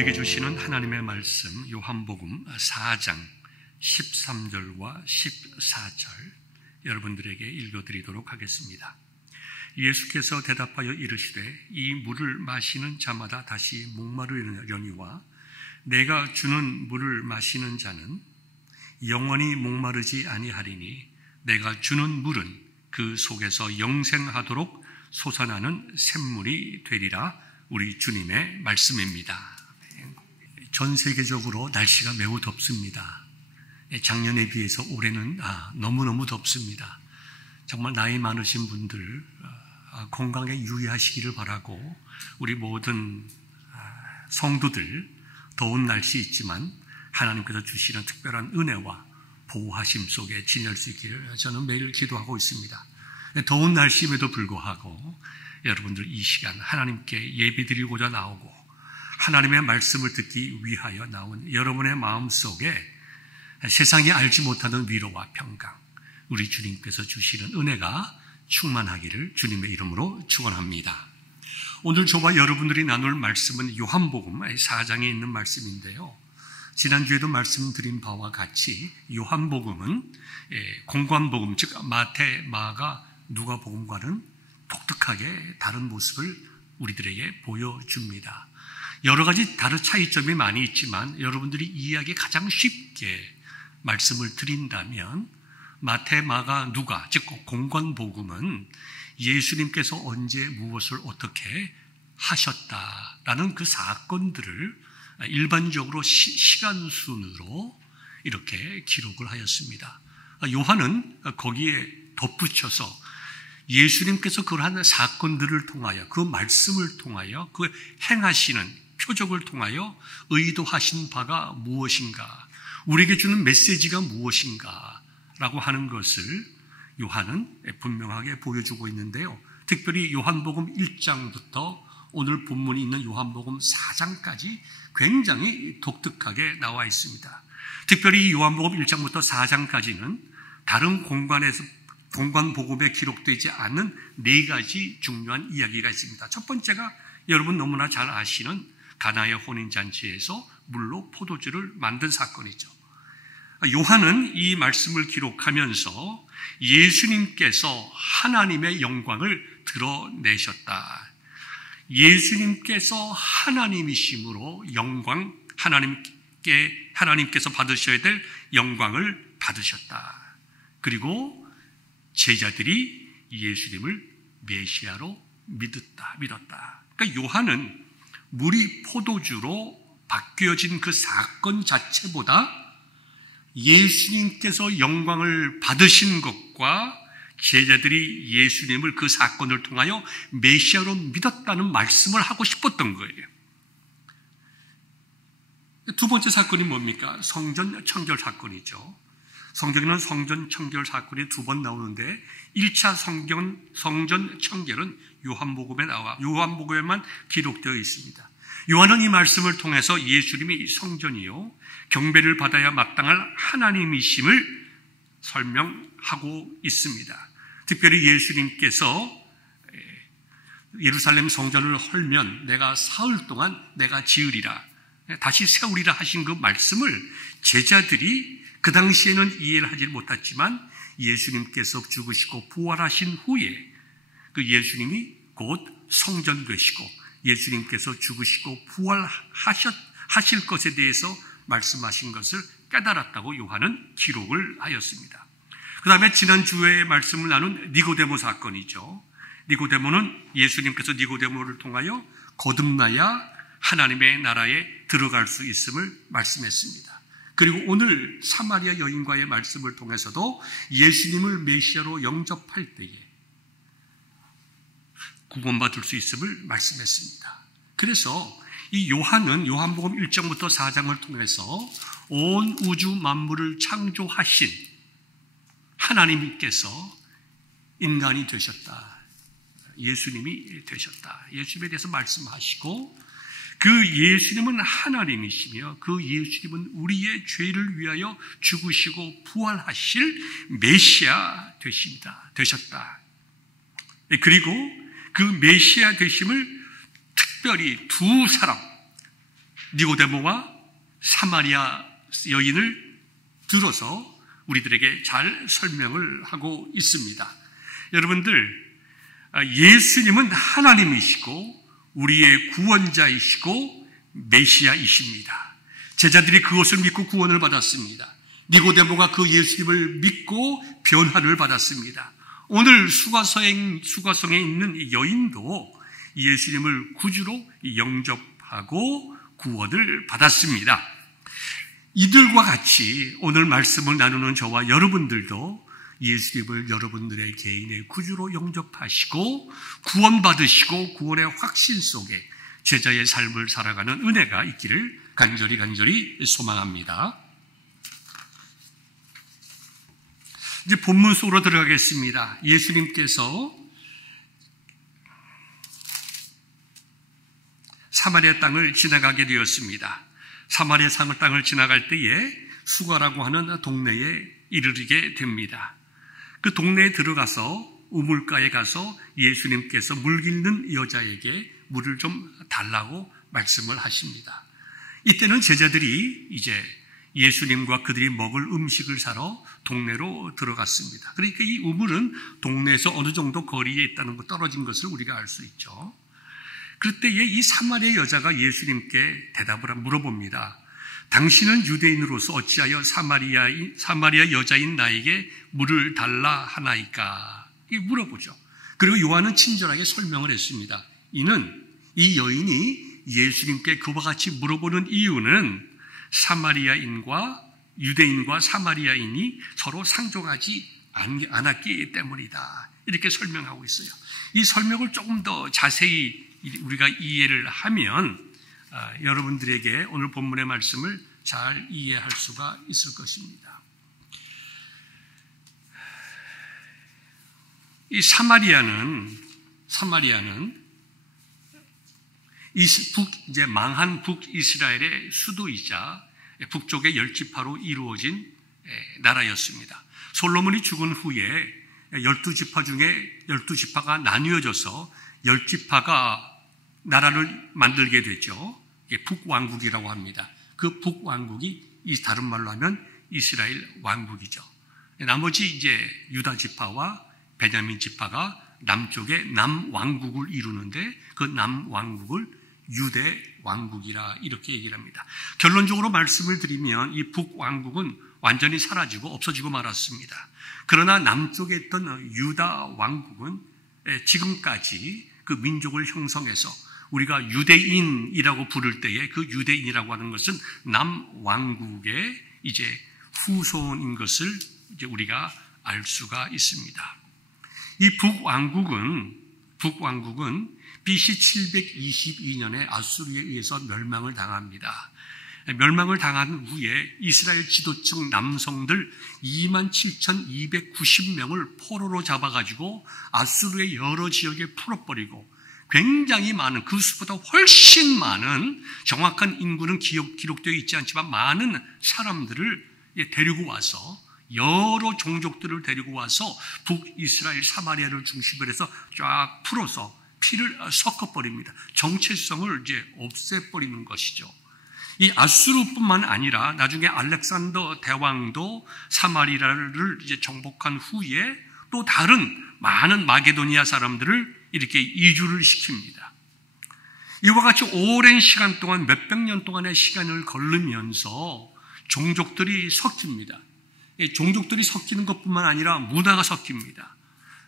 우리에게 주시는 하나님의 말씀 요한복음 4장 13절과 14절 여러분들에게 읽어드리도록 하겠습니다. 예수께서 대답하여 이르시되 이 물을 마시는 자마다 다시 목마르려니와 내가 주는 물을 마시는 자는 영원히 목마르지 아니하리니 내가 주는 물은 그 속에서 영생하도록 솟아나는 샘물이 되리라. 우리 주님의 말씀입니다. 전 세계적으로 날씨가 매우 덥습니다. 작년에 비해서 올해는 너무너무 덥습니다. 정말 나이 많으신 분들 건강에 유의하시기를 바라고 우리 모든 성도들 더운 날씨 있지만 하나님께서 주시는 특별한 은혜와 보호하심 속에 지낼 수 있기를 저는 매일 기도하고 있습니다. 더운 날씨임에도 불구하고 여러분들 이 시간 하나님께 예배드리고자 나오고 하나님의 말씀을 듣기 위하여 나온 여러분의 마음속에 세상이 알지 못하는 위로와 평강, 우리 주님께서 주시는 은혜가 충만하기를 주님의 이름으로 축원합니다. 오늘 저와 여러분들이 나눌 말씀은 요한복음 4장에 있는 말씀인데요. 지난주에도 말씀드린 바와 같이 요한복음은 공관복음, 즉 마태, 마가, 누가복음과는 독특하게 다른 모습을 우리들에게 보여줍니다. 여러 가지 다른 차이점이 많이 있지만 여러분들이 이해하기 가장 쉽게 말씀을 드린다면 마태, 마가, 누가, 즉 공관복음은 예수님께서 언제 무엇을 어떻게 하셨다라는 그 사건들을 일반적으로 시간순으로 이렇게 기록을 하였습니다. 요한은 거기에 덧붙여서 예수님께서 그러한 사건들을 통하여 그 말씀을 통하여 그 행하시는 표적을 통하여 의도하신 바가 무엇인가, 우리에게 주는 메시지가 무엇인가 라고 하는 것을 요한은 분명하게 보여주고 있는데요. 특별히 요한복음 1장부터 오늘 본문이 있는 요한복음 4장까지 굉장히 독특하게 나와 있습니다. 특별히 요한복음 1장부터 4장까지는 다른 공관복음에 기록되지 않은 네 가지 중요한 이야기가 있습니다. 첫 번째가 여러분 너무나 잘 아시는 가나의 혼인잔치에서 물로 포도주를 만든 사건이죠. 요한은 이 말씀을 기록하면서 예수님께서 하나님의 영광을 드러내셨다. 예수님께서 하나님이심으로 영광, 하나님께서 받으셔야 될 영광을 받으셨다. 그리고 제자들이 예수님을 메시아로 믿었다. 그러니까 요한은 물이 포도주로 바뀌어진 그 사건 자체보다 예수님께서 영광을 받으신 것과 제자들이 예수님을 그 사건을 통하여 메시아로 믿었다는 말씀을 하고 싶었던 거예요. 두 번째 사건이 뭡니까? 성전 청결 사건이죠. 성경에는 성전 청결 사건이 두 번 나오는데 1차 성전 청결은 요한복음에만 기록되어 있습니다. 요한은 이 말씀을 통해서 예수님이 성전이요 경배를 받아야 마땅할 하나님이심을 설명하고 있습니다. 특별히 예수님께서 예루살렘 성전을 헐면 내가 사흘 동안 내가 지으리라, 다시 세우리라 하신 그 말씀을 제자들이 그 당시에는 이해를 하지 못했지만 예수님께서 죽으시고 부활하신 후에 그 예수님이 곧 성전 되시고 예수님께서 죽으시고 부활하실 것에 대해서 말씀하신 것을 깨달았다고 요한은 기록을 하였습니다. 그 다음에 지난주에 말씀을 나눈 니고데모 사건이죠. 니고데모는 예수님께서 니고데모를 통하여 거듭나야 하나님의 나라에 들어갈 수 있음을 말씀했습니다. 그리고 오늘 사마리아 여인과의 말씀을 통해서도 예수님을 메시아로 영접할 때에 구원받을 수 있음을 말씀했습니다. 그래서 이 요한은 요한복음 1장부터 4장을 통해서 온 우주 만물을 창조하신 하나님께서 인간이 되셨다. 예수님이 되셨다. 예수님에 대해서 말씀하시고 그 예수님은 하나님이시며 그 예수님은 우리의 죄를 위하여 죽으시고 부활하실 메시아 되셨다. 그리고 그 메시아 되심을 특별히 두 사람, 니고데모와 사마리아 여인을 들어서 우리들에게 잘 설명을 하고 있습니다. 여러분들, 예수님은 하나님이시고 우리의 구원자이시고 메시아이십니다. 제자들이 그것을 믿고 구원을 받았습니다. 니고데모가 그 예수님을 믿고 변화를 받았습니다. 오늘 수가성에 있는 이 여인도 예수님을 구주로 영접하고 구원을 받았습니다. 이들과 같이 오늘 말씀을 나누는 저와 여러분들도 예수님을 여러분들의 개인의 구주로 영접하시고 구원받으시고 구원의 확신 속에 제자의 삶을 살아가는 은혜가 있기를 간절히 소망합니다. 이제 본문 속으로 들어가겠습니다. 예수님께서 사마리아 땅을 지나가게 되었습니다. 사마리아 땅을 지나갈 때에 수가라고 하는 동네에 이르게 됩니다. 그 동네에 들어가서 우물가에 가서 예수님께서 물 깃는 여자에게 물을 좀 달라고 말씀을 하십니다. 이때는 제자들이 이제 예수님과 그들이 먹을 음식을 사러 동네로 들어갔습니다. 그러니까 이 우물은 동네에서 어느 정도 거리에 있다는 거, 떨어진 것을 우리가 알 수 있죠. 그때에 이 사마리아 여자가 예수님께 대답을 물어봅니다. 당신은 유대인으로서 어찌하여 사마리아 여자인 나에게 물을 달라 하나이까? 물어보죠. 그리고 요한은 친절하게 설명을 했습니다. 이는 이 여인이 예수님께 그와 같이 물어보는 이유는 사마리아인과 유대인과 사마리아인이 서로 상종하지 않았기 때문이다. 이렇게 설명하고 있어요. 이 설명을 조금 더 자세히 우리가 이해를 하면 여러분들에게 오늘 본문의 말씀을 잘 이해할 수가 있을 것입니다. 이 사마리아는 이제 망한 북이스라엘의 수도이자 북쪽의 10지파로 이루어진 나라였습니다. 솔로몬이 죽은 후에 12지파 중에 12지파가 나뉘어져서 10지파가 나라를 만들게 됐죠. 이게 북왕국이라고 합니다. 그 북왕국이 다른 말로 하면 이스라엘 왕국이죠. 나머지 이제 유다 지파와 베냐민 지파가 남쪽에 남왕국을 이루는데 그 남왕국을 유대 왕국이라 이렇게 얘기를 합니다. 결론적으로 말씀을 드리면 이 북왕국은 완전히 사라지고 없어지고 말았습니다. 그러나 남쪽에 있던 유다 왕국은 지금까지 그 민족을 형성해서 우리가 유대인이라고 부를 때에 그 유대인이라고 하는 것은 남왕국의 이제 후손인 것을 이제 우리가 알 수가 있습니다. 이 북왕국은 BC 722년에 아수르에 의해서 멸망을 당합니다. 멸망을 당한 후에 이스라엘 지도층 남성들 27,290명을 포로로 잡아가지고 아수르의 여러 지역에 풀어버리고 굉장히 많은, 그 수보다 훨씬 많은, 정확한 인구는 기록되어 있지 않지만 많은 사람들을 데리고 와서 여러 종족들을 데리고 와서 북이스라엘 사마리아를 중심으로 해서 쫙 풀어서 피를 섞어버립니다. 정체성을 이제 없애버리는 것이죠. 이 아수르뿐만 아니라 나중에 알렉산더 대왕도 사마리아를 이제 정복한 후에 또 다른 많은 마게도니아 사람들을 이렇게 이주를 시킵니다. 이와 같이 오랜 시간 동안 몇백 년 동안의 시간을 걸르면서 종족들이 섞입니다. 종족들이 섞이는 것뿐만 아니라 문화가 섞입니다.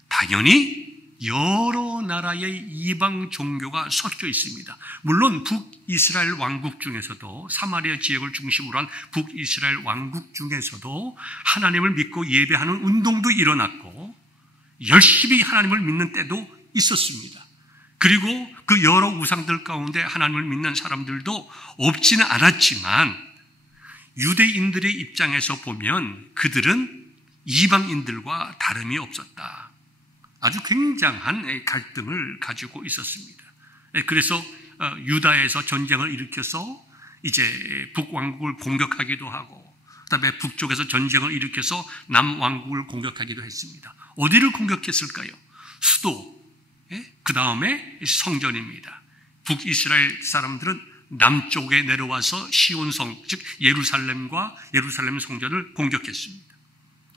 당연히 여러 나라의 이방 종교가 섞여 있습니다. 물론 북이스라엘 왕국 중에서도 사마리아 지역을 중심으로 한 북이스라엘 왕국 중에서도 하나님을 믿고 예배하는 운동도 일어났고 열심히 하나님을 믿는 때도 있었습니다. 그리고 그 여러 우상들 가운데 하나님을 믿는 사람들도 없지는 않았지만 유대인들의 입장에서 보면 그들은 이방인들과 다름이 없었다. 아주 굉장한 갈등을 가지고 있었습니다. 그래서 유다에서 전쟁을 일으켜서 이제 북왕국을 공격하기도 하고 그다음에 북쪽에서 전쟁을 일으켜서 남왕국을 공격하기도 했습니다. 어디를 공격했을까요? 수도, 그 다음에 성전입니다. 북이스라엘 사람들은 남쪽에 내려와서 시온성, 즉 예루살렘과 예루살렘 성전을 공격했습니다.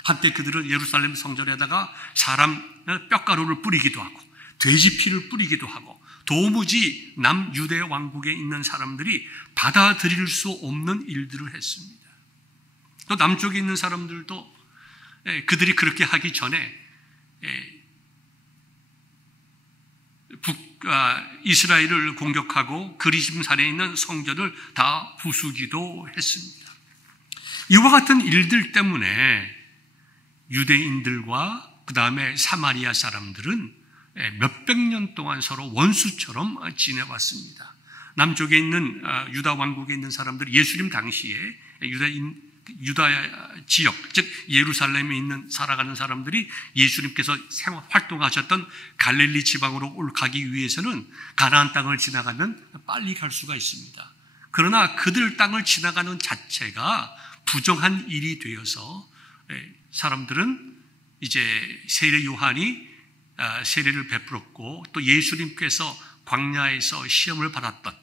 한때 그들은 예루살렘 성전에다가 사람 뼈가루를 뿌리기도 하고 돼지 피를 뿌리기도 하고 도무지 남유대 왕국에 있는 사람들이 받아들일 수 없는 일들을 했습니다. 또 남쪽에 있는 사람들도 그들이 그렇게 하기 전에 이스라엘을 공격하고 그리심산에 있는 성전을 다 부수기도 했습니다. 이와 같은 일들 때문에 유대인들과 그 다음에 사마리아 사람들은 몇백 년 동안 서로 원수처럼 지내왔습니다. 남쪽에 있는 유다 왕국에 있는 사람들이 예수님 당시에 유다 지역, 즉 예루살렘에 있는 살아가는 사람들이 예수님께서 활동하셨던 갈릴리 지방으로 가기 위해서는 가나안 땅을 지나가면 빨리 갈 수가 있습니다. 그러나 그들 땅을 지나가는 자체가 부정한 일이 되어서 사람들은 이제 세례 요한이 세례를 베풀었고 또 예수님께서 광야에서 시험을 받았던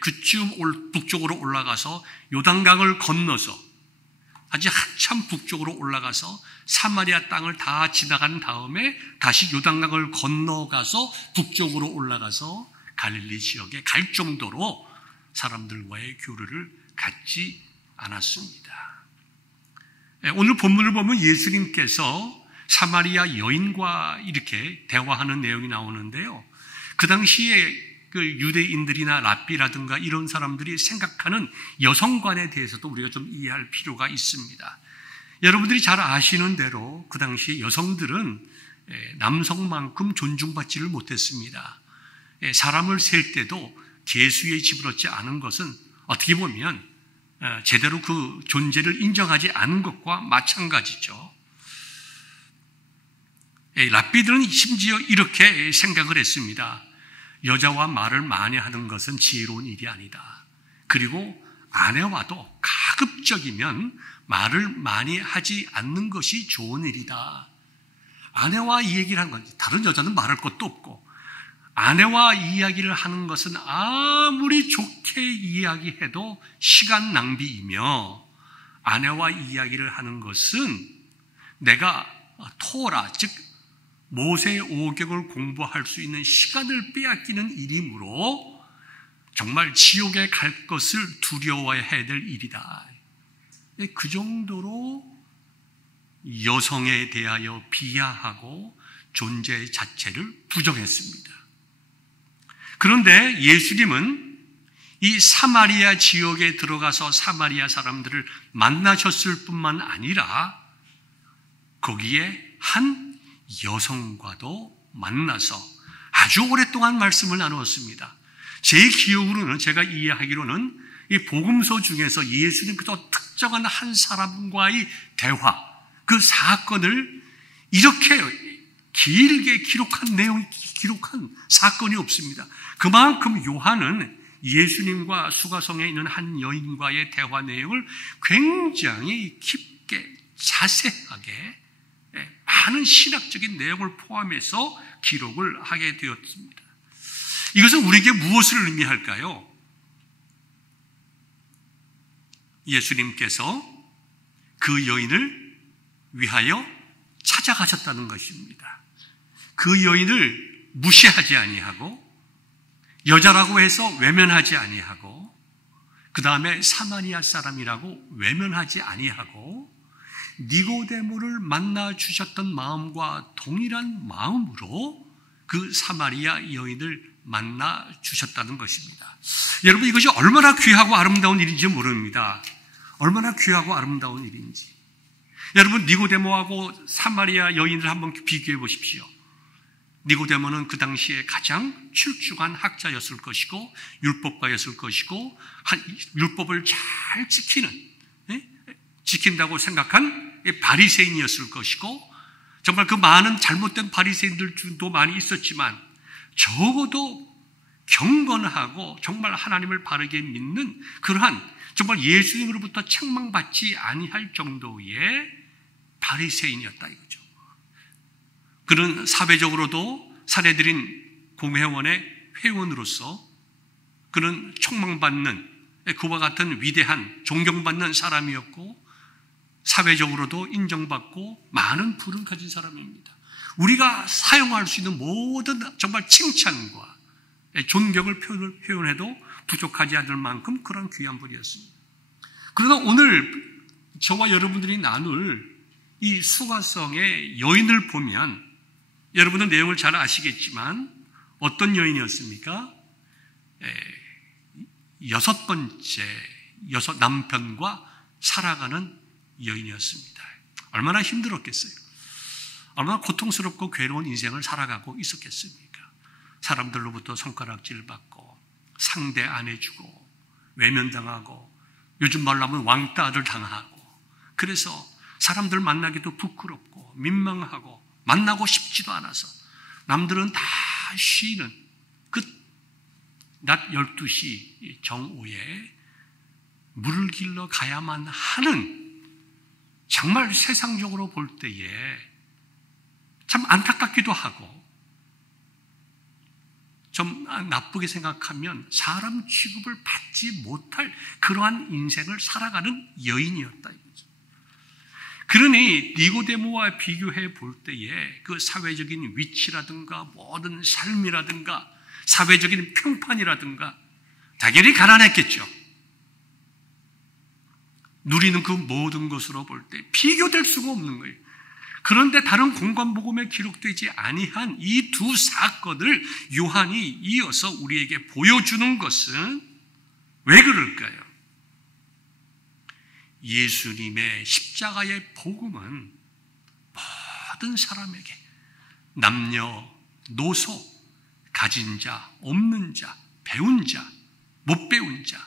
그쯤 북쪽으로 올라가서 요단강을 건너서 아주 한참 북쪽으로 올라가서 사마리아 땅을 다 지나간 다음에 다시 요단강을 건너가서 북쪽으로 올라가서 갈릴리 지역에 갈 정도로 사람들과의 교류를 갖지 않았습니다. 오늘 본문을 보면 예수님께서 사마리아 여인과 이렇게 대화하는 내용이 나오는데요. 그 당시에 그 유대인들이나 랍비라든가 이런 사람들이 생각하는 여성관에 대해서도 우리가 좀 이해할 필요가 있습니다. 여러분들이 잘 아시는 대로 그 당시에 여성들은 남성만큼 존중받지를 못했습니다. 사람을 셀 때도 계수에 집어넣지 않은 것은 어떻게 보면 제대로 그 존재를 인정하지 않은 것과 마찬가지죠. 랍비들은 심지어 이렇게 생각을 했습니다. 여자와 말을 많이 하는 것은 지혜로운 일이 아니다. 그리고 아내와도 가급적이면 말을 많이 하지 않는 것이 좋은 일이다. 아내와 이 얘기를 하는 건 다른 여자는 말할 것도 없고 아내와 이야기를 하는 것은 아무리 좋게 이야기해도 시간 낭비이며 아내와 이야기를 하는 것은 내가 토라, 즉 모세의 오경을 공부할 수 있는 시간을 빼앗기는 일이므로 정말 지옥에 갈 것을 두려워해야 될 일이다. 그 정도로 여성에 대하여 비하하고 존재 자체를 부정했습니다. 그런데 예수님은 이 사마리아 지역에 들어가서 사마리아 사람들을 만나셨을 뿐만 아니라 거기에 한 여성과도 만나서 아주 오랫동안 말씀을 나누었습니다. 제 기억으로는, 제가 이해하기로는 이 복음서 중에서 예수님께서 특정한 한 사람과의 대화, 그 사건을 이렇게 길게 기록한 사건이 없습니다. 그만큼 요한은 예수님과 수가성에 있는 한 여인과의 대화 내용을 굉장히 깊게 자세하게 많은 신학적인 내용을 포함해서 기록을 하게 되었습니다. 이것은 우리에게 무엇을 의미할까요? 예수님께서 그 여인을 위하여 찾아가셨다는 것입니다. 그 여인을 무시하지 아니하고 여자라고 해서 외면하지 아니하고 그 다음에 사마리아 사람이라고 외면하지 아니하고 니고데모를 만나 주셨던 마음과 동일한 마음으로 그 사마리아 여인을 만나 주셨다는 것입니다. 여러분, 이것이 얼마나 귀하고 아름다운 일인지 모릅니다. 얼마나 귀하고 아름다운 일인지. 여러분, 니고데모하고 사마리아 여인을 한번 비교해 보십시오. 니고데모는 그 당시에 가장 출중한 학자였을 것이고 율법가였을 것이고 율법을 잘 지킨다고 생각한 바리새인이었을 것이고 정말 그 많은 잘못된 바리새인들도 많이 있었지만 적어도 경건하고 정말 하나님을 바르게 믿는 그러한 정말 예수님으로부터 책망받지 아니할 정도의 바리새인이었다 이거죠. 그는 사회적으로도 사내들인 공회원의 회원으로서 그는 촉망받는 그와 같은 위대한 존경받는 사람이었고 사회적으로도 인정받고 많은 부를 가진 사람입니다. 우리가 사용할 수 있는 모든 정말 칭찬과 존경을 표현해도 부족하지 않을 만큼 그런 귀한 분이었습니다. 그러나 오늘 저와 여러분들이 나눌 이 수가성의 여인을 보면 여러분은 내용을 잘 아시겠지만 어떤 여인이었습니까? 여섯 남편과 살아가는 여인이었습니다. 얼마나 힘들었겠어요? 얼마나 고통스럽고 괴로운 인생을 살아가고 있었겠습니까? 사람들로부터 손가락질 받고 상대 안 해주고 외면당하고 요즘 말로 하면 왕따를 당하고 그래서 사람들 만나기도 부끄럽고 민망하고 만나고 싶지도 않아서 남들은 다 쉬는 그 낮 12시 정오에 물을 길러 가야만 하는 정말 세상적으로 볼 때에 참 안타깝기도 하고 좀 나쁘게 생각하면 사람 취급을 받지 못할 그러한 인생을 살아가는 여인이었다 이거죠. 그러니 니고데모와 비교해 볼 때에 그 사회적인 위치라든가 모든 삶이라든가 사회적인 평판이라든가 당연히 가난했겠죠. 누리는 그 모든 것으로 볼 때 비교될 수가 없는 거예요. 그런데 다른 공관복음에 기록되지 아니한 이 두 사건을 요한이 이어서 우리에게 보여주는 것은 왜 그럴까요? 예수님의 십자가의 복음은 모든 사람에게 남녀, 노소, 가진 자, 없는 자, 배운 자, 못 배운 자,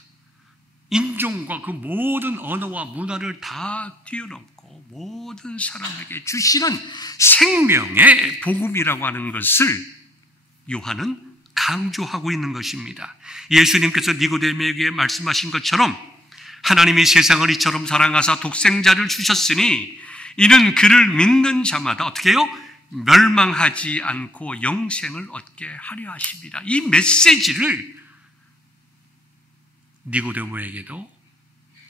인종과 그 모든 언어와 문화를 다 뛰어넘고 모든 사람에게 주시는 생명의 복음이라고 하는 것을 요한은 강조하고 있는 것입니다. 예수님께서 니고데모에게 말씀하신 것처럼 하나님이 세상을 이처럼 사랑하사 독생자를 주셨으니 이는 그를 믿는 자마다 어떻게 해요? 멸망하지 않고 영생을 얻게 하려 하십니다. 이 메시지를 니고데모에게도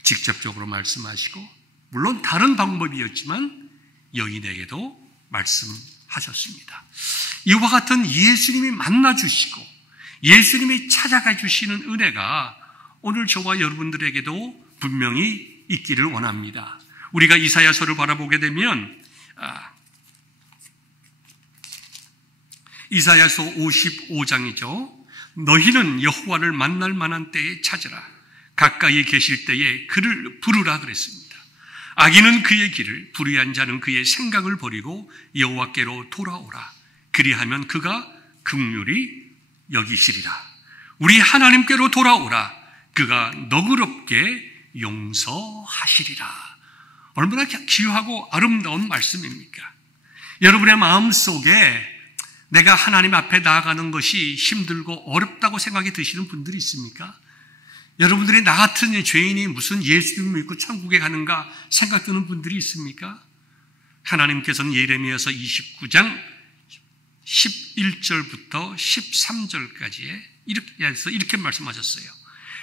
직접적으로 말씀하시고 물론 다른 방법이었지만 여인에게도 말씀하셨습니다. 이와 같은 예수님이 만나주시고 예수님이 찾아가 주시는 은혜가 오늘 저와 여러분들에게도 분명히 있기를 원합니다. 우리가 이사야서를 바라보게 되면 이사야서 55장이죠. 너희는 여호와를 만날 만한 때에 찾으라. 가까이 계실 때에 그를 부르라 그랬습니다. 악인은 그의 길을, 불의한 자는 그의 생각을 버리고 여호와께로 돌아오라. 그리하면 그가 긍휼히 여기시리라. 우리 하나님께로 돌아오라. 그가 너그럽게 용서하시리라. 얼마나 귀하고 아름다운 말씀입니까? 여러분의 마음속에 내가 하나님 앞에 나아가는 것이 힘들고 어렵다고 생각이 드시는 분들이 있습니까? 여러분들이 나 같은 죄인이 무슨 예수님을 믿고 천국에 가는가 생각드는 분들이 있습니까? 하나님께서는 예레미야서 29장 11절부터 13절까지에 이렇게 말씀하셨어요.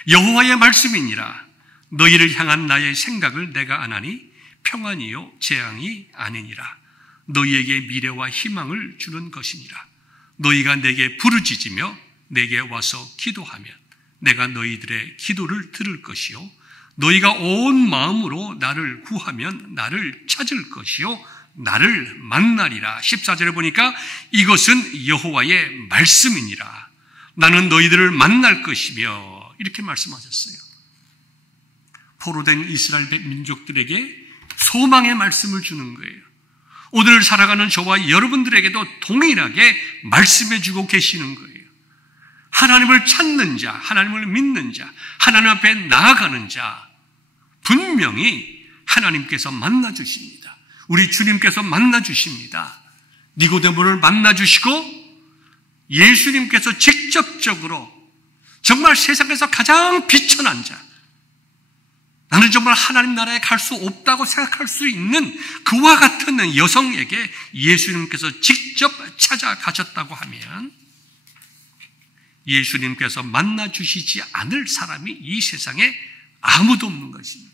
여호와의 말씀이니라. 너희를 향한 나의 생각을 내가 아나니 평안이요 재앙이 아니니라. 너희에게 미래와 희망을 주는 것이니라. 너희가 내게 부르짖으며 내게 와서 기도하면 내가 너희들의 기도를 들을 것이요 너희가 온 마음으로 나를 구하면 나를 찾을 것이요 나를 만나리라. 14절에 보니까 이것은 여호와의 말씀이니라. 나는 너희들을 만날 것이며 이렇게 말씀하셨어요. 포로된 이스라엘 민족들에게 소망의 말씀을 주는 거예요. 오늘 살아가는 저와 여러분들에게도 동일하게 말씀해 주고 계시는 거예요. 하나님을 찾는 자, 하나님을 믿는 자, 하나님 앞에 나아가는 자, 분명히 하나님께서 만나 주십니다. 우리 주님께서 만나 주십니다. 니고데모를 만나 주시고 예수님께서 직접적으로 정말 세상에서 가장 비천한 자, 나는 정말 하나님 나라에 갈 수 없다고 생각할 수 있는 그와 같은 여성에게 예수님께서 직접 찾아가셨다고 하면 예수님께서 만나주시지 않을 사람이 이 세상에 아무도 없는 것입니다.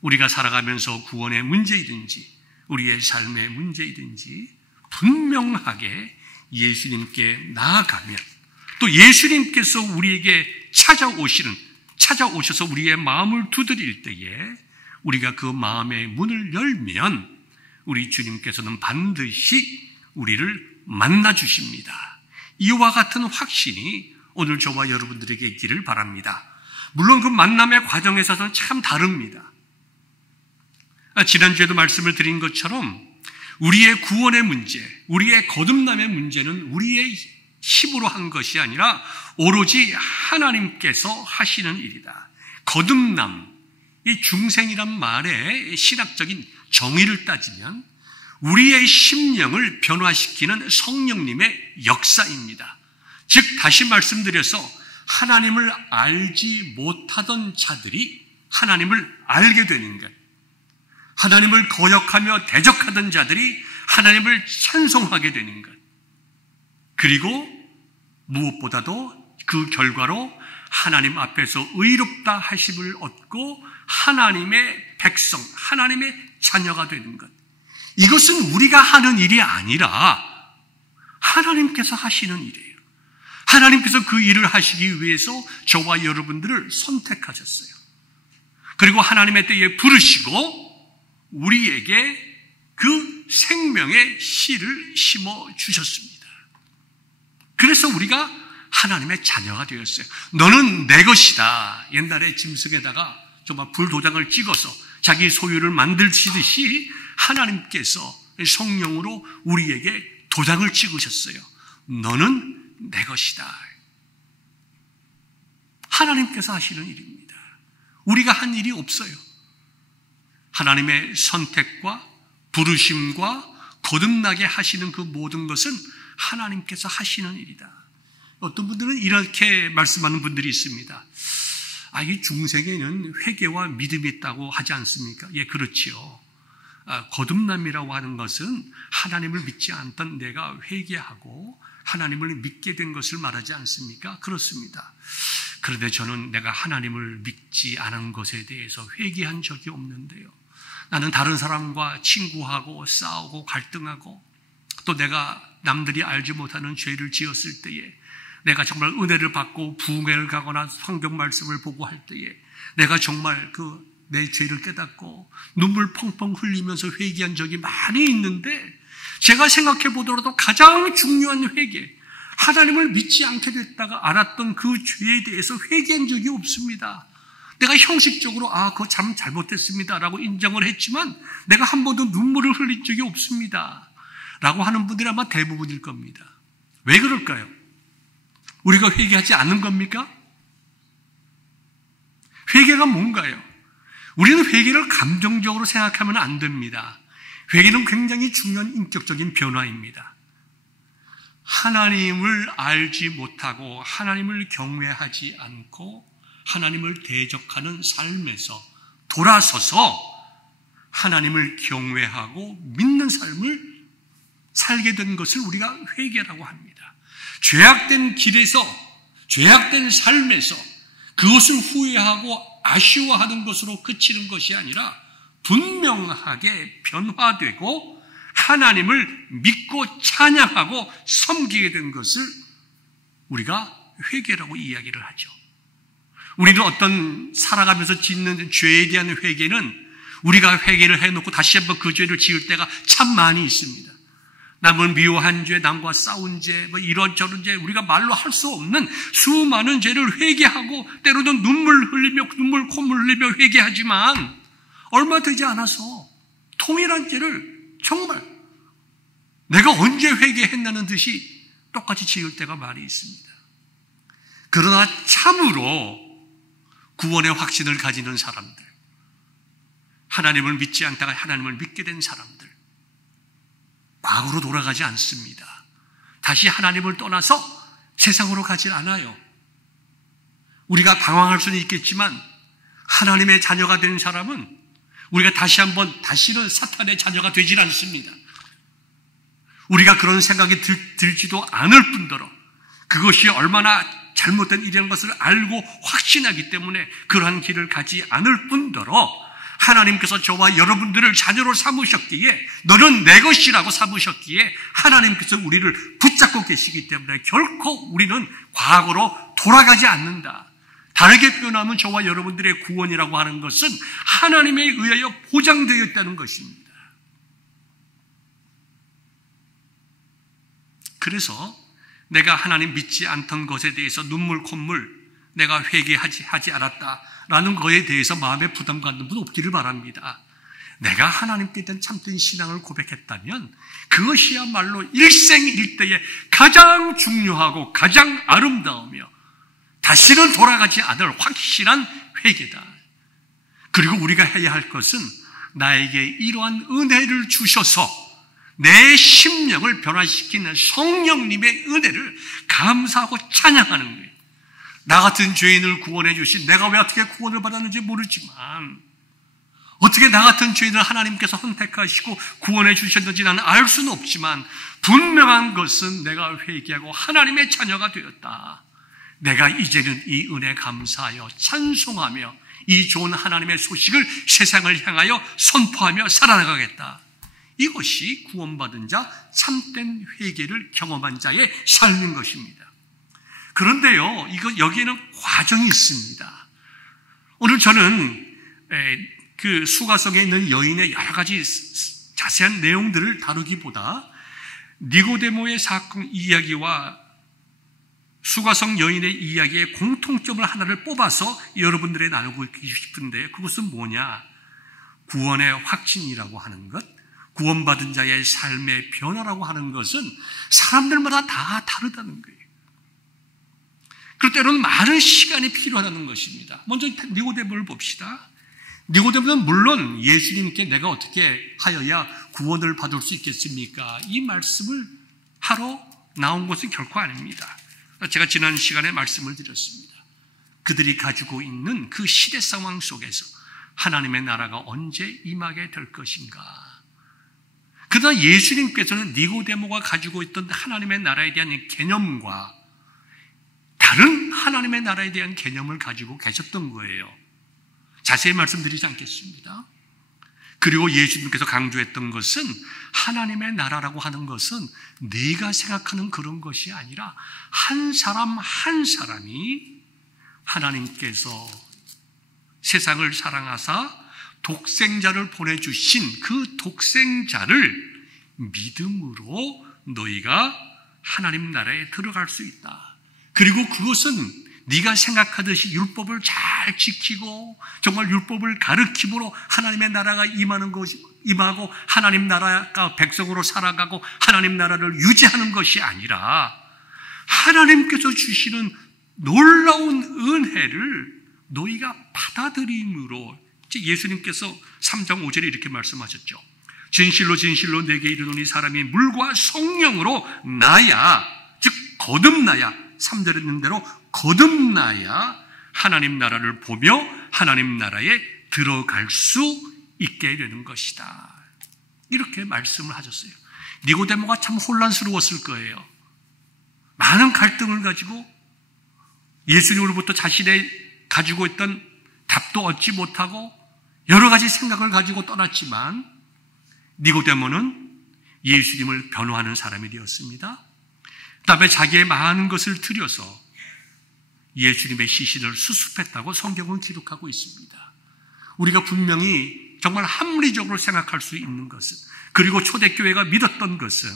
우리가 살아가면서 구원의 문제이든지 우리의 삶의 문제이든지 분명하게 예수님께 나아가면, 또 예수님께서 우리에게 찾아오셔서 우리의 마음을 두드릴 때에 우리가 그 마음의 문을 열면 우리 주님께서는 반드시 우리를 만나 주십니다. 이와 같은 확신이 오늘 저와 여러분들에게 있기를 바랍니다. 물론 그 만남의 과정에 있어서는 참 다릅니다. 지난주에도 말씀을 드린 것처럼 우리의 구원의 문제, 우리의 거듭남의 문제는 우리의 힘으로 한 것이 아니라 오로지 하나님께서 하시는 일이다. 거듭남, 이 중생이란 말의 신학적인 정의를 따지면 우리의 심령을 변화시키는 성령님의 역사입니다. 즉 다시 말씀드려서 하나님을 알지 못하던 자들이 하나님을 알게 되는 것, 하나님을 거역하며 대적하던 자들이 하나님을 찬송하게 되는 것, 그리고 무엇보다도 그 결과로 하나님 앞에서 의롭다 하심을 얻고 하나님의 백성, 하나님의 자녀가 되는 것, 이것은 우리가 하는 일이 아니라 하나님께서 하시는 일이에요. 하나님께서 그 일을 하시기 위해서 저와 여러분들을 선택하셨어요. 그리고 하나님의 때에 부르시고 우리에게 그 생명의 씨를 심어 주셨습니다. 그래서 우리가 하나님의 자녀가 되었어요. 너는 내 것이다. 옛날에 짐승에다가 정말 불도장을 찍어서 자기 소유를 만드시듯이 하나님께서 성령으로 우리에게 도장을 찍으셨어요. 너는 내 것이다. 하나님께서 하시는 일입니다. 우리가 한 일이 없어요. 하나님의 선택과 부르심과 거듭나게 하시는 그 모든 것은 하나님께서 하시는 일이다. 어떤 분들은 이렇게 말씀하는 분들이 있습니다. 이 중생에는 회개와 믿음이 있다고 하지 않습니까? 예, 그렇지요. 거듭남이라고 하는 것은 하나님을 믿지 않던 내가 회개하고 하나님을 믿게 된 것을 말하지 않습니까? 그렇습니다. 그런데 저는 내가 하나님을 믿지 않은 것에 대해서 회개한 적이 없는데요. 나는 다른 사람과 친구하고 싸우고 갈등하고 또 내가 남들이 알지 못하는 죄를 지었을 때에 내가 정말 은혜를 받고 부흥회를 가거나 성경 말씀을 보고 할 때에 내가 정말 내 죄를 깨닫고 눈물 펑펑 흘리면서 회개한 적이 많이 있는데, 제가 생각해 보더라도 가장 중요한 회개, 하나님을 믿지 않게 됐다가 알았던 그 죄에 대해서 회개한 적이 없습니다. 내가 형식적으로 그거 참 잘못했습니다 라고 인정을 했지만 내가 한 번도 눈물을 흘린 적이 없습니다 라고 하는 분들이 아마 대부분일 겁니다. 왜 그럴까요? 우리가 회개하지 않는 겁니까? 회개가 뭔가요? 우리는 회개를 감정적으로 생각하면 안 됩니다. 회개는 굉장히 중요한 인격적인 변화입니다. 하나님을 알지 못하고 하나님을 경외하지 않고 하나님을 대적하는 삶에서 돌아서서 하나님을 경외하고 믿는 삶을 살게 된 것을 우리가 회개라고 합니다. 죄악된 길에서, 죄악된 삶에서 그것을 후회하고 아쉬워하는 것으로 그치는 것이 아니라 분명하게 변화되고 하나님을 믿고 찬양하고 섬기게 된 것을 우리가 회개라고 이야기를 하죠. 우리는 어떤 살아가면서 짓는 죄에 대한 회개는 우리가 회개를 해놓고 다시 한번 그 죄를 지을 때가 참 많이 있습니다. 남은 미워한 죄, 남과 싸운 죄, 이런저런 죄, 우리가 말로 할 수 없는 수많은 죄를 회개하고 때로는 눈물 흘리며 콧물 흘리며 회개하지만 얼마 되지 않아서 통일한 죄를 정말 내가 언제 회개했나는 듯이 똑같이 지을 때가 많이 있습니다. 그러나 참으로 구원의 확신을 가지는 사람들, 하나님을 믿지 않다가 하나님을 믿게 된 사람들, 과거로 돌아가지 않습니다. 다시 하나님을 떠나서 세상으로 가지 않아요. 우리가 당황할 수는 있겠지만 하나님의 자녀가 된 사람은 우리가 다시는 사탄의 자녀가 되질 않습니다. 우리가 그런 생각이 들지도 않을 뿐더러 그것이 얼마나 잘못된 일이라는 것을 알고 확신하기 때문에 그러한 길을 가지 않을 뿐더러 하나님께서 저와 여러분들을 자녀로 삼으셨기에 너는 내 것이라고 삼으셨기에 하나님께서 우리를 붙잡고 계시기 때문에 결코 우리는 과거로 돌아가지 않는다. 다르게 표현하면 저와 여러분들의 구원이라고 하는 것은 하나님에 의하여 보장되어 있다는 것입니다. 그래서 내가 하나님 믿지 않던 것에 대해서 눈물 콧물 내가 회개하지 않았다라는 것에 대해서 마음에 부담 갖는 분 없기를 바랍니다. 내가 하나님께 대한 참된 신앙을 고백했다면 그것이야말로 일생일대에 가장 중요하고 가장 아름다우며 다시는 돌아가지 않을 확실한 회개다. 그리고 우리가 해야 할 것은 나에게 이러한 은혜를 주셔서 내 심령을 변화시키는 성령님의 은혜를 감사하고 찬양하는 거예요. 나 같은 죄인을 구원해 주신, 내가 왜 어떻게 구원을 받았는지 모르지만 어떻게 나 같은 죄인을 하나님께서 선택하시고 구원해 주셨는지 나는 알 수는 없지만 분명한 것은 내가 회개하고 하나님의 자녀가 되었다. 내가 이제는 이 은혜 감사하여 찬송하며 이 좋은 하나님의 소식을 세상을 향하여 선포하며 살아나가겠다. 이것이 구원받은 자, 참된 회개를 경험한 자의 삶인 것입니다. 그런데요, 여기에는 과정이 있습니다. 오늘 저는 그 수가성에 있는 여인의 여러 가지 자세한 내용들을 다루기보다 니고데모의 사건 이야기와 수가성 여인의 이야기의 공통점을 하나를 뽑아서 여러분들에 나누고 싶은데 그것은 뭐냐? 구원의 확신이라고 하는 것, 구원받은 자의 삶의 변화라고 하는 것은 사람들마다 다 다르다는 거예요. 그럴 때로는 많은 시간이 필요하다는 것입니다. 먼저 니고데모를 봅시다. 니고데모는 물론 예수님께 내가 어떻게 하여야 구원을 받을 수 있겠습니까? 이 말씀을 하러 나온 것은 결코 아닙니다. 제가 지난 시간에 말씀을 드렸습니다. 그들이 가지고 있는 그 시대 상황 속에서 하나님의 나라가 언제 임하게 될 것인가. 그러나 예수님께서는 니고데모가 가지고 있던 하나님의 나라에 대한 개념과 다른 하나님의 나라에 대한 개념을 가지고 계셨던 거예요. 자세히 말씀드리지 않겠습니다. 그리고 예수님께서 강조했던 것은 하나님의 나라라고 하는 것은 네가 생각하는 그런 것이 아니라 한 사람 한 사람이 하나님께서 세상을 사랑하사 독생자를 보내주신 그 독생자를 믿음으로 너희가 하나님 나라에 들어갈 수 있다. 그리고 그것은 네가 생각하듯이 율법을 잘 지키고 정말 율법을 가르침으로 하나님의 나라가 임하고 하나님 나라가 백성으로 살아가고 하나님 나라를 유지하는 것이 아니라 하나님께서 주시는 놀라운 은혜를 너희가 받아들임으로 예수님께서 3장 5절에 이렇게 말씀하셨죠. 진실로 진실로 내게 이르노니 사람이 물과 성령으로 나야, 즉 거듭나야, 3절에 있는 대로 거듭나야 하나님 나라를 보며 하나님 나라에 들어갈 수 있게 되는 것이다. 이렇게 말씀을 하셨어요. 니고데모가 참 혼란스러웠을 거예요. 많은 갈등을 가지고 예수님으로부터 자신의 가지고 있던 답도 얻지 못하고 여러 가지 생각을 가지고 떠났지만 니고데모는 예수님을 변호하는 사람이 되었습니다. 그다음에 자기의 많은 것을 들여서 예수님의 시신을 수습했다고 성경은 기록하고 있습니다. 우리가 분명히 정말 합리적으로 생각할 수 있는 것은, 그리고 초대교회가 믿었던 것은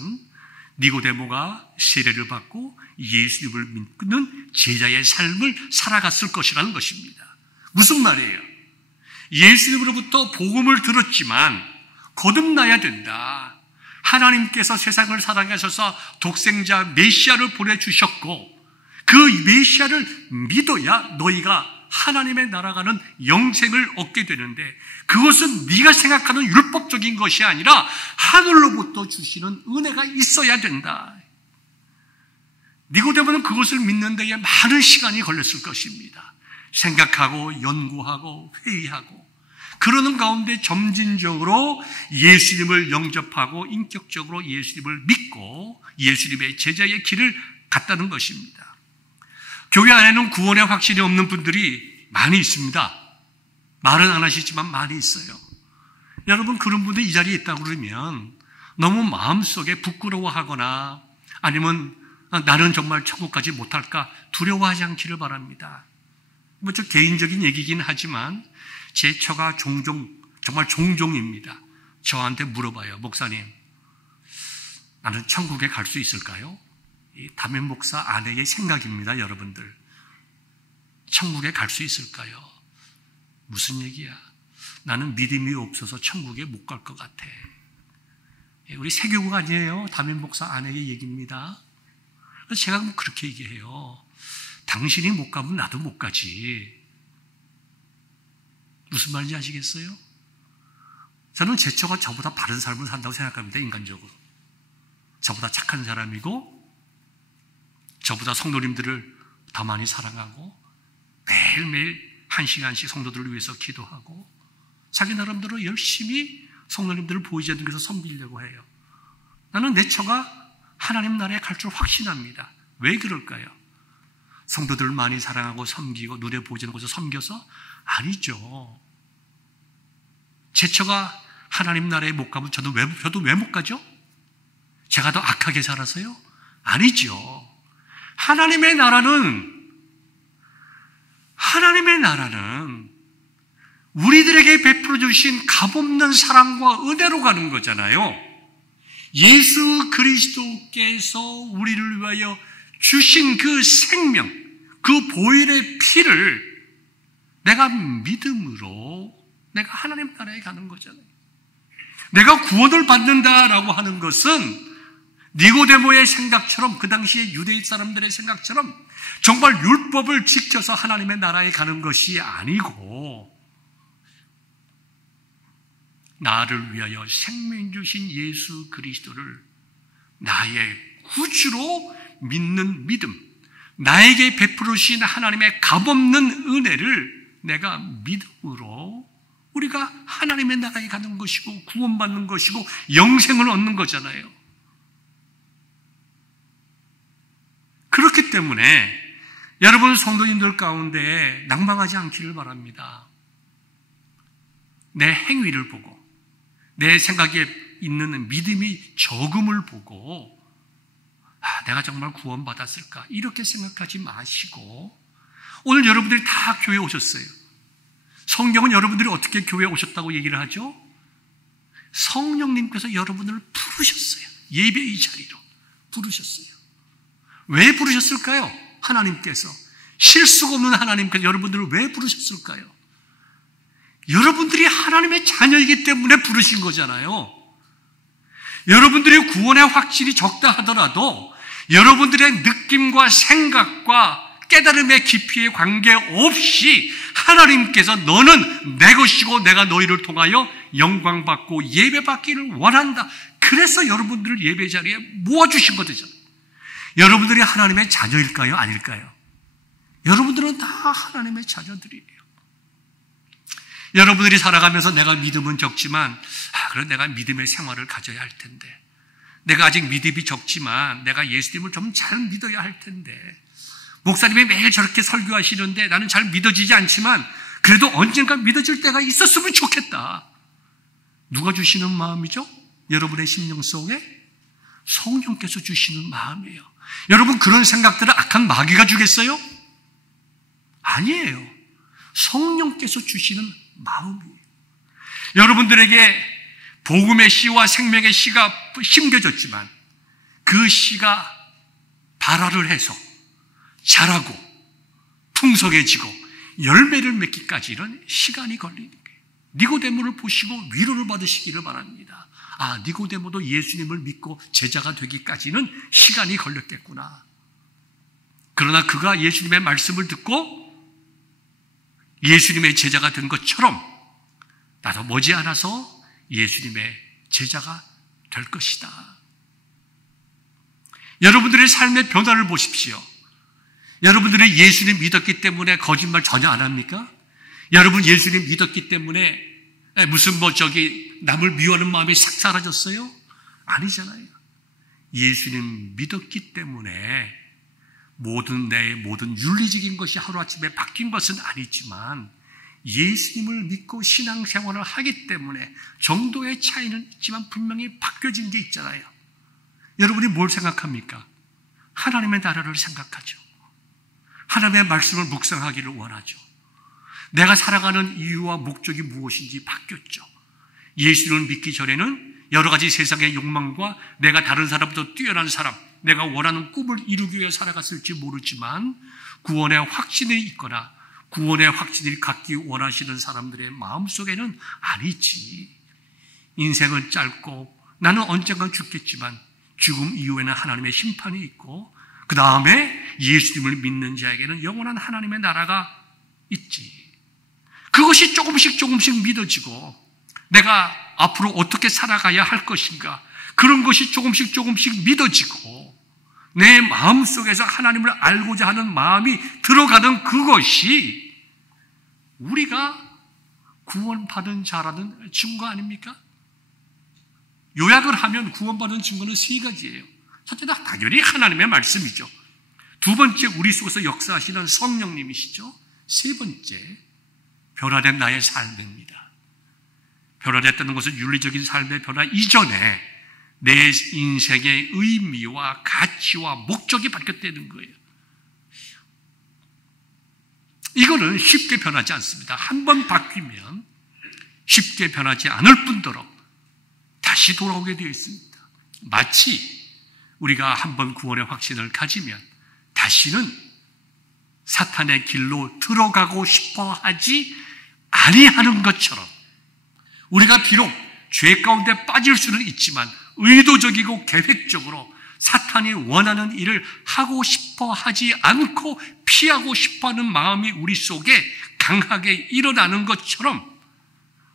니고데모가 세례를 받고 예수님을 믿는 제자의 삶을 살아갔을 것이라는 것입니다. 무슨 말이에요? 예수님으로부터 복음을 들었지만 거듭나야 된다. 하나님께서 세상을 사랑하셔서 독생자 메시아를 보내주셨고 그 메시아를 믿어야 너희가 하나님의 나라가는 영생을 얻게 되는데 그것은 네가 생각하는 율법적인 것이 아니라 하늘로부터 주시는 은혜가 있어야 된다. 니고데모는 그것을 믿는 데에 많은 시간이 걸렸을 것입니다. 생각하고 연구하고 회의하고 그러는 가운데 점진적으로 예수님을 영접하고 인격적으로 예수님을 믿고 예수님의 제자의 길을 같다는 것입니다. 교회 안에는 구원의 확신이 없는 분들이 많이 있습니다. 말은 안 하시지만 많이 있어요. 여러분, 그런 분들이 이 자리에 있다고 그러면 너무 마음속에 부끄러워하거나 아니면 나는 정말 천국까지 못할까 두려워하지 않기를 바랍니다. 뭐 저 개인적인 얘기긴 하지만 제 처가 정말 종종입니다. 저한테 물어봐요. 목사님, 나는 천국에 갈 수 있을까요? 이 담임 목사 아내의 생각입니다. 여러분들, 천국에 갈 수 있을까요? 무슨 얘기야? 나는 믿음이 없어서 천국에 못 갈 것 같아. 우리 세교구가 아니에요. 담임 목사 아내의 얘기입니다. 제가 그렇게 얘기해요. 당신이 못 가면 나도 못 가지. 무슨 말인지 아시겠어요? 저는 제 처가 저보다 바른 삶을 산다고 생각합니다. 인간적으로. 저보다 착한 사람이고 저보다 성도님들을 더 많이 사랑하고 매일매일 한 시간씩 성도들을 위해서 기도하고 자기 나름대로 열심히 성도님들을 보이지 않는 곳에서 섬기려고 해요. 나는 내 처가 하나님 나라에 갈 줄 확신합니다. 왜 그럴까요? 성도들을 많이 사랑하고 섬기고 눈에 보이지 않는 곳에서 섬겨서? 아니죠. 제 처가 하나님 나라에 못 가면 저도 왜 못 가죠? 제가 더 악하게 살아서요? 아니죠. 하나님의 나라는 우리들에게 베풀어 주신 값없는 사랑과 은혜로 가는 거잖아요. 예수 그리스도께서 우리를 위하여 주신 그 생명, 그 보혈의 피를 내가 믿음으로 내가 하나님 나라에 가는 거잖아요. 내가 구원을 받는다라고 하는 것은 니고데모의 생각처럼, 그 당시에 유대 사람들의 생각처럼 정말 율법을 지켜서 하나님의 나라에 가는 것이 아니고 나를 위하여 생명 주신 예수 그리스도를 나의 구주로 믿는 믿음, 나에게 베풀어 주신 하나님의 값없는 은혜를 내가 믿음으로 우리가 하나님의 나라에 가는 것이고 구원받는 것이고 영생을 얻는 거잖아요. 그렇기 때문에 여러분 성도님들 가운데 낭망하지 않기를 바랍니다. 내 행위를 보고 내 생각에 있는 믿음이 적음을 보고 내가 정말 구원받았을까 이렇게 생각하지 마시고 오늘 여러분들이 다 교회에 오셨어요. 성경은 여러분들이 어떻게 교회에 오셨다고 얘기를 하죠? 성령님께서 여러분을 부르셨어요. 예배의 자리로 부르셨어요. 왜 부르셨을까요? 하나님께서, 실수가 없는 하나님께서 여러분들을 왜 부르셨을까요? 여러분들이 하나님의 자녀이기 때문에 부르신 거잖아요. 여러분들이 구원의 확실히 적다 하더라도 여러분들의 느낌과 생각과 깨달음의 깊이에 관계없이 하나님께서 너는 내 것이고 내가 너희를 통하여 영광받고 예배받기를 원한다. 그래서 여러분들을 예배 자리에 모아주신 거죠. 여러분들이 하나님의 자녀일까요? 아닐까요? 여러분들은 다 하나님의 자녀들이에요. 여러분들이 살아가면서 내가 믿음은 적지만 그럼 내가 믿음의 생활을 가져야 할 텐데, 내가 아직 믿음이 적지만 내가 예수님을 좀 잘 믿어야 할 텐데, 목사님이 매일 저렇게 설교하시는데 나는 잘 믿어지지 않지만 그래도 언젠가 믿어질 때가 있었으면 좋겠다. 누가 주시는 마음이죠? 여러분의 심령 속에 성령께서 주시는 마음이에요. 여러분, 그런 생각들을 악한 마귀가 주겠어요? 아니에요. 성령께서 주시는 마음이에요. 여러분들에게 복음의 씨와 생명의 씨가 심겨졌지만 그 씨가 발화를 해서 자라고 풍성해지고 열매를 맺기까지는 시간이 걸리는 거예요. 니고데모를 보시고 위로를 받으시기를 바랍니다. 니고데모도 예수님을 믿고 제자가 되기까지는 시간이 걸렸겠구나. 그러나 그가 예수님의 말씀을 듣고 예수님의 제자가 된 것처럼 나도 머지않아서 예수님의 제자가 될 것이다. 여러분들의 삶의 변화를 보십시오. 여러분들이 예수님 믿었기 때문에 거짓말 전혀 안 합니까? 여러분 예수님 믿었기 때문에 무슨 남을 미워하는 마음이 싹 사라졌어요? 아니잖아요. 예수님 믿었기 때문에 내 모든 윤리적인 것이 하루아침에 바뀐 것은 아니지만 예수님을 믿고 신앙생활을 하기 때문에 정도의 차이는 있지만 분명히 바뀌어진 게 있잖아요. 여러분이 뭘 생각합니까? 하나님의 나라를 생각하죠. 하나님의 말씀을 묵상하기를 원하죠. 내가 살아가는 이유와 목적이 무엇인지 바뀌었죠. 예수를 믿기 전에는 여러 가지 세상의 욕망과 내가 다른 사람보다 뛰어난 사람, 내가 원하는 꿈을 이루기 위해 살아갔을지 모르지만 구원의 확신이 있거나 구원의 확신을 갖기 원하시는 사람들의 마음속에는 아니지. 인생은 짧고 나는 언젠간 죽겠지만 죽음 이후에는 하나님의 심판이 있고 그 다음에 예수님을 믿는 자에게는 영원한 하나님의 나라가 있지. 그것이 조금씩 믿어지고 내가 앞으로 어떻게 살아가야 할 것인가, 그런 것이 조금씩 믿어지고 내 마음속에서 하나님을 알고자 하는 마음이 들어가는 그것이 우리가 구원받은 자라는 증거 아닙니까? 요약을 하면 구원받은 증거는 세 가지예요. 첫째는 당연히 하나님의 말씀이죠. 두 번째, 우리 속에서 역사하시는 성령님이시죠. 세 번째, 변화된 나의 삶입니다. 변화됐다는 것은 윤리적인 삶의 변화 이전에 내 인생의 의미와 가치와 목적이 바뀌었다는 거예요. 이거는 쉽게 변하지 않습니다. 한 번 바뀌면 쉽게 변하지 않을 뿐더러 다시 돌아오게 되어 있습니다. 마치 우리가 한 번 구원의 확신을 가지면 다시는 사탄의 길로 들어가고 싶어 하지 아니하는 것처럼 우리가 비록 죄 가운데 빠질 수는 있지만 의도적이고 계획적으로 사탄이 원하는 일을 하고 싶어 하지 않고 피하고 싶어 하는 마음이 우리 속에 강하게 일어나는 것처럼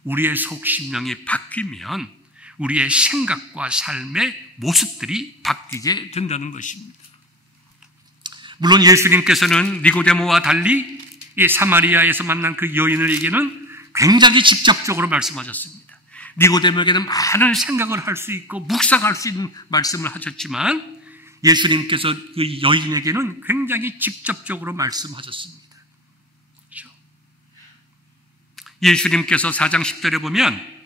우리의 속심령이 바뀌면 우리의 생각과 삶의 모습들이 바뀌게 된다는 것입니다. 물론 예수님께서는 니고데모와 달리 이 사마리아에서 만난 그 여인에게는 굉장히 직접적으로 말씀하셨습니다. 니고데모에게는 많은 생각을 할 수 있고 묵상할 수 있는 말씀을 하셨지만 예수님께서 그 여인에게는 굉장히 직접적으로 말씀하셨습니다. 그렇죠? 예수님께서 4장 10절에 보면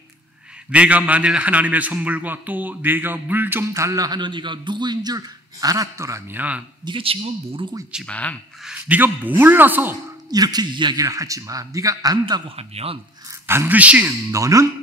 내가 만일 하나님의 선물과 또 내가 물 좀 달라 하는 이가 누구인 줄 알았더라면, 네가 지금은 모르고 있지만 네가 몰라서 이렇게 이야기를 하지만 네가 안다고 하면 반드시 너는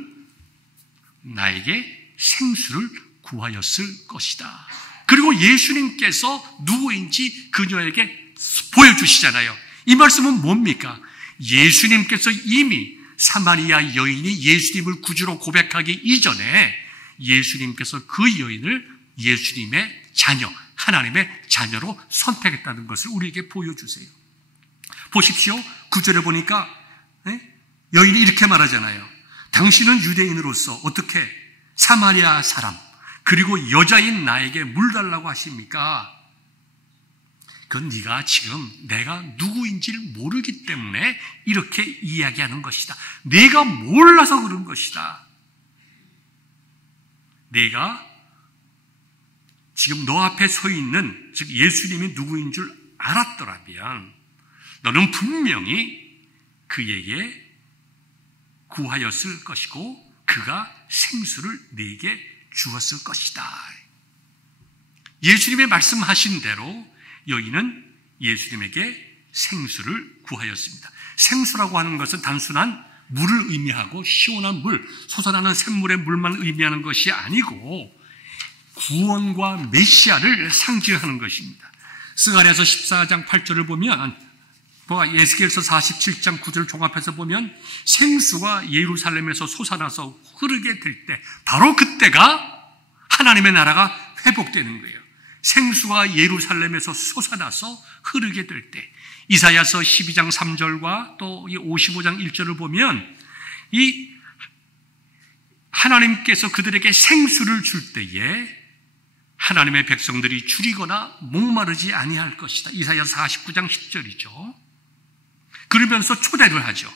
나에게 생수를 구하였을 것이다. 그리고 예수님께서 누구인지 그녀에게 보여주시잖아요. 이 말씀은 뭡니까? 예수님께서 이미 사마리아 여인이 예수님을 구주로 고백하기 이전에 예수님께서 그 여인을 예수님의 자녀, 하나님의 자녀로 선택했다는 것을 우리에게 보여주세요. 보십시오. 9절에 보니까 여인이 이렇게 말하잖아요. 당신은 유대인으로서 어떻게 사마리아 사람 그리고 여자인 나에게 물 달라고 하십니까? 그건 네가 지금 내가 누구인지를 모르기 때문에 이렇게 이야기하는 것이다. 네가 몰라서 그런 것이다. 네가 지금 너 앞에 서 있는 즉 예수님이 누구인 줄 알았더라면 너는 분명히 그에게 구하였을 것이고 그가 생수를 네게 주었을 것이다. 예수님의 말씀하신 대로 여인은 예수님에게 생수를 구하였습니다. 생수라고 하는 것은 단순한 물을 의미하고 시원한 물, 솟아나는 샘물의 물만 의미하는 것이 아니고 구원과 메시아를 상징하는 것입니다. 스가랴서 14장 8절을 보면 에스겔서 47장 9절 종합해서 보면 생수가 예루살렘에서 솟아나서 흐르게 될 때 바로 그때가 하나님의 나라가 회복되는 거예요. 생수가 예루살렘에서 솟아나서 흐르게 될 때 이사야서 12장 3절과 또 55장 1절을 보면 이 하나님께서 그들에게 생수를 줄 때에 하나님의 백성들이 줄이거나 목마르지 아니할 것이다. 이사야서 49장 10절이죠. 그러면서 초대를 하죠.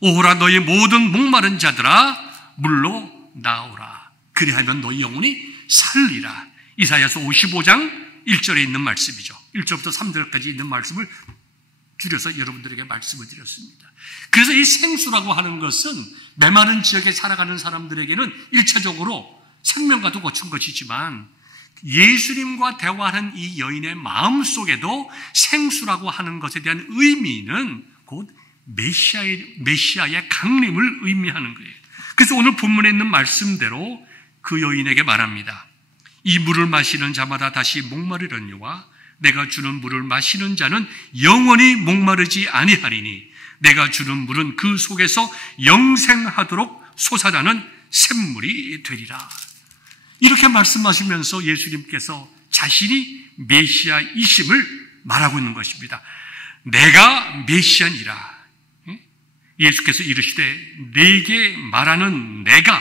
오호라 너희 모든 목마른 자들아 물로 나오라. 그리하면 너희 영혼이 살리라. 이사야서 55장 1절에 있는 말씀이죠. 1절부터 3절까지 있는 말씀을 줄여서 여러분들에게 말씀을 드렸습니다. 그래서 이 생수라고 하는 것은 메마른 지역에 살아가는 사람들에게는 일차적으로 생명과도 고친 것이지만 예수님과 대화하는 이 여인의 마음속에도 생수라고 하는 것에 대한 의미는 곧 메시아의 강림을 의미하는 거예요. 그래서 오늘 본문에 있는 말씀대로 그 여인에게 말합니다. 이 물을 마시는 자마다 다시 목마르려니와 내가 주는 물을 마시는 자는 영원히 목마르지 아니하리니 내가 주는 물은 그 속에서 영생하도록 솟아나는 샘물이 되리라. 이렇게 말씀하시면서 예수님께서 자신이 메시아이심을 말하고 있는 것입니다. 내가 메시아니라. 예수께서 이르시되 내게 말하는 내가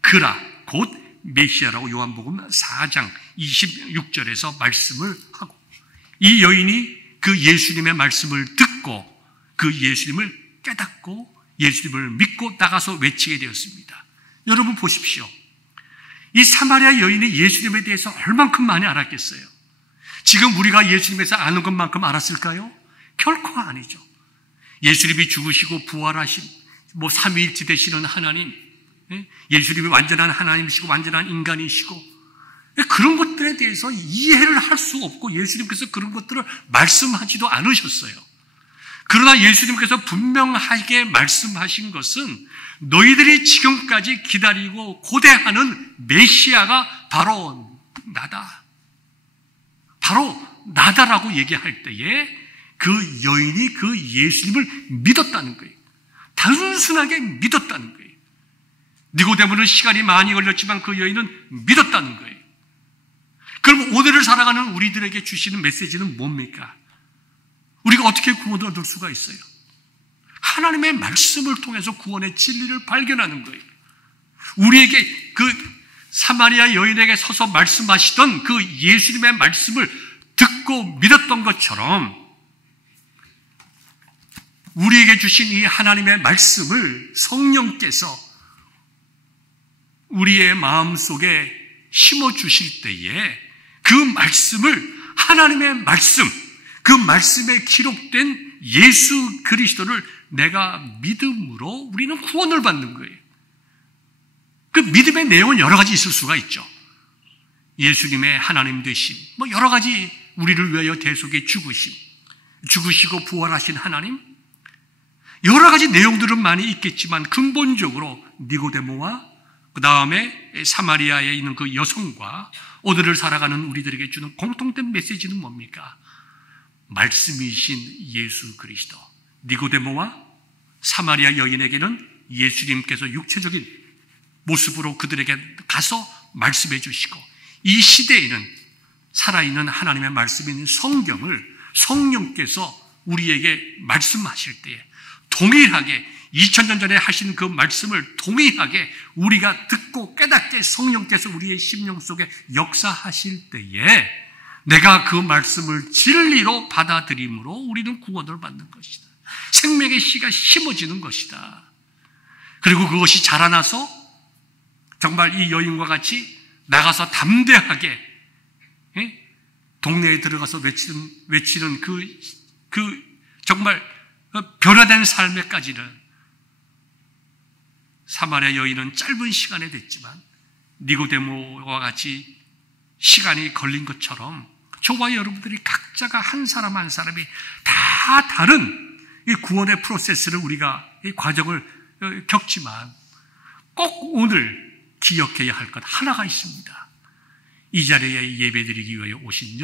그라 곧 메시아라고 요한복음 4장 26절에서 말씀을 하고 이 여인이 그 예수님의 말씀을 듣고 그 예수님을 깨닫고 예수님을 믿고 나가서 외치게 되었습니다. 여러분 보십시오. 이 사마리아 여인이 예수님에 대해서 얼만큼 많이 알았겠어요? 지금 우리가 예수님에서 아는 것만큼 알았을까요? 결코 아니죠. 예수님이 죽으시고 부활하신 삼위일체 되시는 하나님, 예수님이 완전한 하나님이시고 완전한 인간이시고 그런 것들에 대해서 이해를 할 수 없고 예수님께서 그런 것들을 말씀하지도 않으셨어요. 그러나 예수님께서 분명하게 말씀하신 것은 너희들이 지금까지 기다리고 고대하는 메시아가 바로 나다. 바로 나다라고 얘기할 때에 그 여인이 그 예수님을 믿었다는 거예요. 단순하게 믿었다는 거예요. 니고데모는 시간이 많이 걸렸지만 그 여인은 믿었다는 거예요. 그럼 오늘을 살아가는 우리들에게 주시는 메시지는 뭡니까? 우리가 어떻게 구원을 얻을 수가 있어요? 하나님의 말씀을 통해서 구원의 진리를 발견하는 거예요. 우리에게 그 사마리아 여인에게 서서 말씀하시던 그 예수님의 말씀을 듣고 믿었던 것처럼 우리에게 주신 이 하나님의 말씀을 성령께서 우리의 마음속에 심어주실 때에 그 말씀을 하나님의 말씀, 그 말씀에 기록된 예수 그리스도를 내가 믿음으로 우리는 구원을 받는 거예요. 그 믿음의 내용은 여러 가지 있을 수가 있죠. 예수님의 하나님 되심, 여러 가지 우리를 위하여 대속에 죽으시고 부활하신 하나님, 여러 가지 내용들은 많이 있겠지만 근본적으로 니고데모와 그 다음에 사마리아에 있는 그 여성과 오늘을 살아가는 우리들에게 주는 공통된 메시지는 뭡니까? 말씀이신 예수 그리스도. 니고데모와 사마리아 여인에게는 예수님께서 육체적인 모습으로 그들에게 가서 말씀해 주시고 이 시대에는 살아있는 하나님의 말씀인 성경을 성령께서 우리에게 말씀하실 때에 동일하게 2000년 전에 하신 그 말씀을 동일하게 우리가 듣고 깨닫게 성령께서 우리의 심령 속에 역사하실 때에 내가 그 말씀을 진리로 받아들임으로 우리는 구원을 받는 것이다. 생명의 씨가 심어지는 것이다. 그리고 그것이 자라나서 정말 이 여인과 같이 나가서 담대하게 동네에 들어가서 외치는 그 정말 변화된 삶에까지는 사마리아 여인은 짧은 시간에 됐지만 니고데모와 같이 시간이 걸린 것처럼 저와 여러분들이 각자가 한 사람 한 사람이 다 다른 이 구원의 프로세스를 우리가 이 과정을 겪지만 꼭 오늘 기억해야 할 것 하나가 있습니다. 이 자리에 예배드리기 위해 오신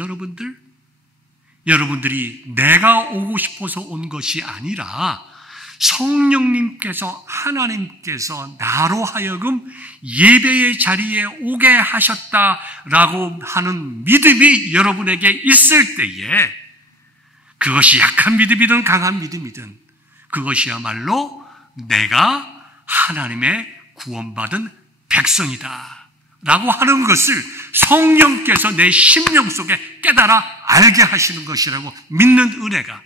여러분들이 내가 오고 싶어서 온 것이 아니라 성령님께서 하나님께서 나로 하여금 예배의 자리에 오게 하셨다라고 하는 믿음이 여러분에게 있을 때에 그것이 약한 믿음이든 강한 믿음이든 그것이야말로 내가 하나님의 구원받은 백성이다 라고 하는 것을 성령께서 내 심령 속에 깨달아 알게 하시는 것이라고 믿는 은혜가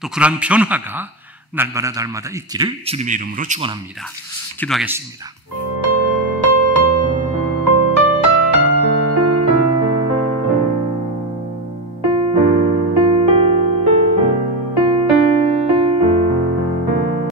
또 그러한 변화가 날마다 있기를 주님의 이름으로 축원합니다. 기도하겠습니다.